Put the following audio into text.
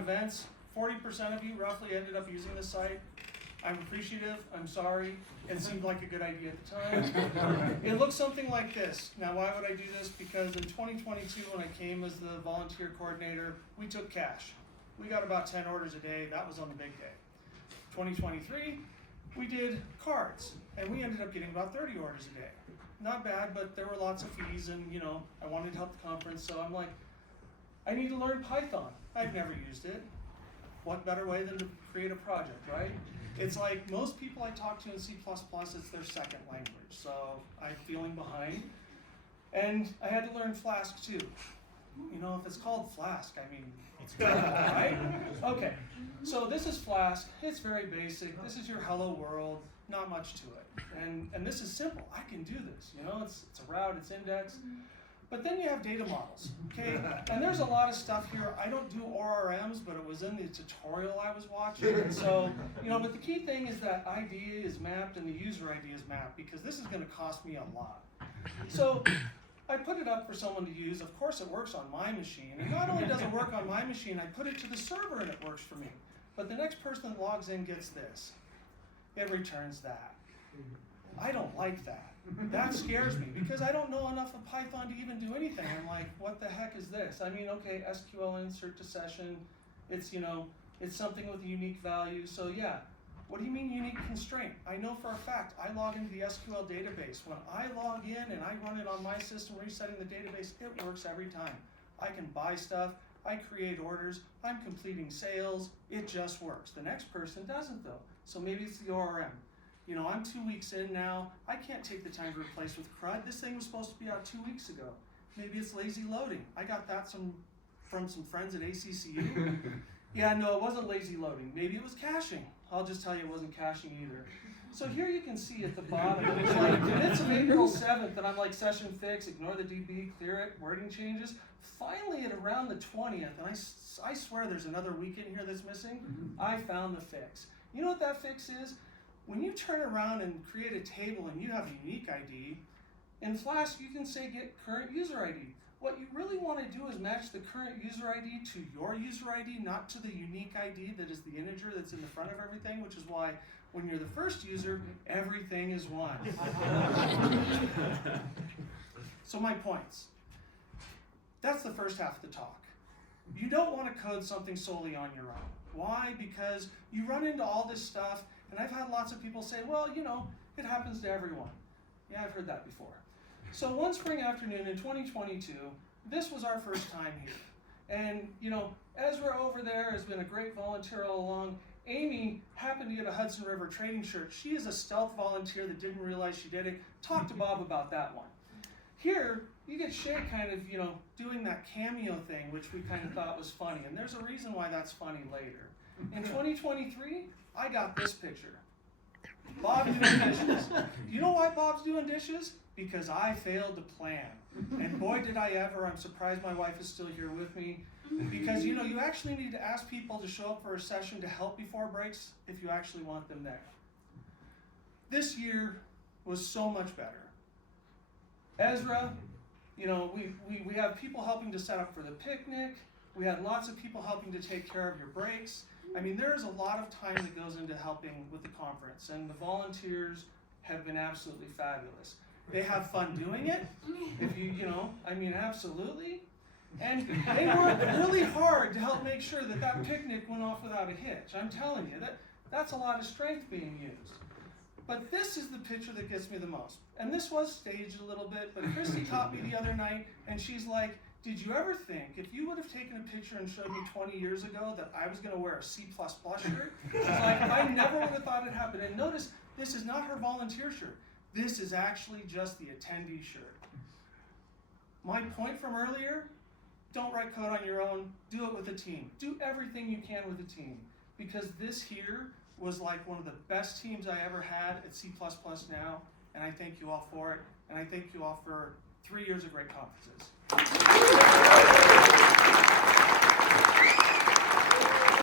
events. 40% of you roughly ended up using the site. I'm appreciative, I'm sorry. It seemed like a good idea at the time. It looks something like this. Now, why would I do this? Because in 2022, when I came as the volunteer coordinator, we took cash. We got about 10 orders a day. That was on the big day. 2023, we did cards, and we ended up getting about 30 orders a day. Not bad, but there were lots of fees, and I wanted to help the conference, so I'm like, I need to learn Python. I've never used it. What better way than to create a project, right? It's like most people I talk to in C++, it's their second language, so I'm feeling behind. And I had to learn Flask too. If it's called Flask, I mean, it's good, right? Okay, so this is Flask. It's very basic. This is your hello world, not much to it. And this is simple. I can do this, it's a route, it's indexed. But then you have data models, okay? And there's a lot of stuff here. I don't do ORMs, but it was in the tutorial I was watching. And so, but the key thing is that ID is mapped and the user ID is mapped, because this is gonna cost me a lot. So I put it up for someone to use. Of course, it works on my machine. And not only does it work on my machine, I put it to the server and it works for me. But the next person that logs in gets this. It returns that. I don't like that. That scares me because I don't know enough of Python to even do anything. I'm like, what the heck is this? I mean, okay, SQL insert to session. It's, it's something with a unique value. So yeah, what do you mean unique constraint? I know for a fact, I log into the SQL database. When I log in and I run it on my system, resetting the database, it works every time. I can buy stuff, I create orders, I'm completing sales, it just works. The next person doesn't though. So maybe it's the ORM. I'm 2 weeks in now. I can't take the time to replace with CRUD. This thing was supposed to be out 2 weeks ago. Maybe it's lazy loading. I got that from some friends at ACCU. Yeah, no, it wasn't lazy loading. Maybe it was caching. I'll just tell you it wasn't caching either. So here you can see at the bottom, it's like, and it's April 7th, and I'm like, session fix, ignore the DB, clear it, wording changes. Finally, at around the 20th, and I swear there's another week in here that's missing, I found the fix. You know what that fix is? When you turn around and create a table and you have a unique ID, in Flask you can say get current user ID. What you really want to do is match the current user ID to your user ID, not to the unique ID that is the integer that's in the front of everything, which is why when you're the first user, everything is one. So my points. That's the first half of the talk. You don't want to code something solely on your own. Why? Because you run into all this stuff. And I've had lots of people say, well, it happens to everyone. Yeah, I've heard that before. So one spring afternoon in 2022, this was our first time here. And, Ezra over there has been a great volunteer all along. Amy happened to get a Hudson River trading shirt. She is a stealth volunteer that didn't realize she did it. Talk to Bob about that one. Here, you get Shay kind of, doing that cameo thing, which we kind of thought was funny. And there's a reason why that's funny later. In 2023, I got this picture. Bob doing dishes. Do you know why Bob's doing dishes? Because I failed to plan. And boy, did I ever. I'm surprised my wife is still here with me. Because, you actually need to ask people to show up for a session to help before breaks if you actually want them there. This year was so much better. Ezra, we have people helping to set up for the picnic. We had lots of people helping to take care of your breaks. I mean, there's a lot of time that goes into helping with the conference, and the volunteers have been absolutely fabulous. They have fun doing it, absolutely. And they worked really hard to help make sure that picnic went off without a hitch. I'm telling you, that's a lot of strength being used. But this is the picture that gets me the most. And this was staged a little bit, but Christy caught me the other night, and she's like, did you ever think, if you would have taken a picture and showed me 20 years ago that I was going to wear a C++ shirt? She's like, I never would have thought it happened. And notice, this is not her volunteer shirt. This is actually just the attendee shirt. My point from earlier, don't write code on your own. Do it with a team. Do everything you can with a team. Because this here was like one of the best teams I ever had at C++ Now. And I thank you all for it. And I thank you all for 3 years of great conferences.